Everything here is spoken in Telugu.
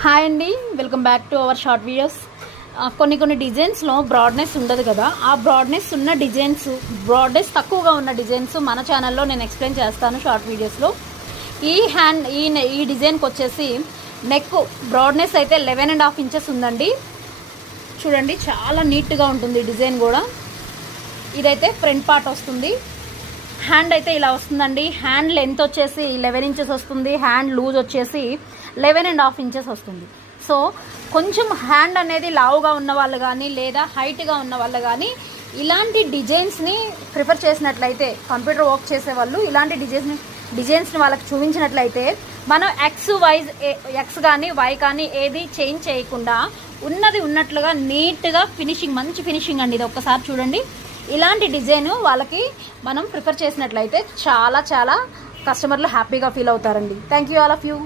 హాయ్ అండి, welcome back to our short videos. కొన్ని డిజైన్స్లో బ్రాడ్నెస్ ఉండదు కదా, ఆ బ్రాడ్నెస్ ఉన్న డిజైన్స్, బ్రాడ్నెస్ తక్కువగా ఉన్న డిజైన్స్ మన ఛానల్లో నేను ఎక్స్ప్లెయిన్ చేస్తాను షార్ట్ వీడియోస్లో. ఈ డిజైన్కి వచ్చేసి నెక్ బ్రాడ్నెస్ అయితే 11.5 ఇంచెస్ ఉందండి. చూడండి, చాలా నీట్గా ఉంటుంది డిజైన్ కూడా. ఇదైతే ఫ్రంట్ పార్ట్ వస్తుంది. హ్యాండ్ అయితే ఇలా వస్తుందండి. హ్యాండ్ లెంత్ వచ్చేసి 11 ఇంచెస్ వస్తుంది. హ్యాండ్ లూజ్ వచ్చేసి 11.5 ఇంచెస్ వస్తుంది. సో కొంచెం హ్యాండ్ అనేది లావుగా ఉన్న వాళ్ళు కానీ లేదా హైట్గా ఉన్న వాళ్ళు కానీ ఇలాంటి డిజైన్స్ని ప్రిఫర్ చేసినట్లయితే, కంప్యూటర్ వర్క్ చేసే వాళ్ళు ఇలాంటి డిజైన్స్ని వాళ్ళకి చూపించినట్లయితే మనం ఎక్స్ కానీ వై కానీ ఏది చేంజ్ చేయకుండా ఉన్నది ఉన్నట్లుగా నీట్గా ఫినిషింగ్, మంచి ఫినిషింగ్ అండి. ఇది ఒక్కసారి చూడండి. ఇలాంటి డిజైన్ వాళ్ళకి మనం ప్రిఫర్ చేసినట్లయితే చాలా కస్టమర్లు హ్యాపీగా ఫీల్ అవుతారండి. Thank you all of you.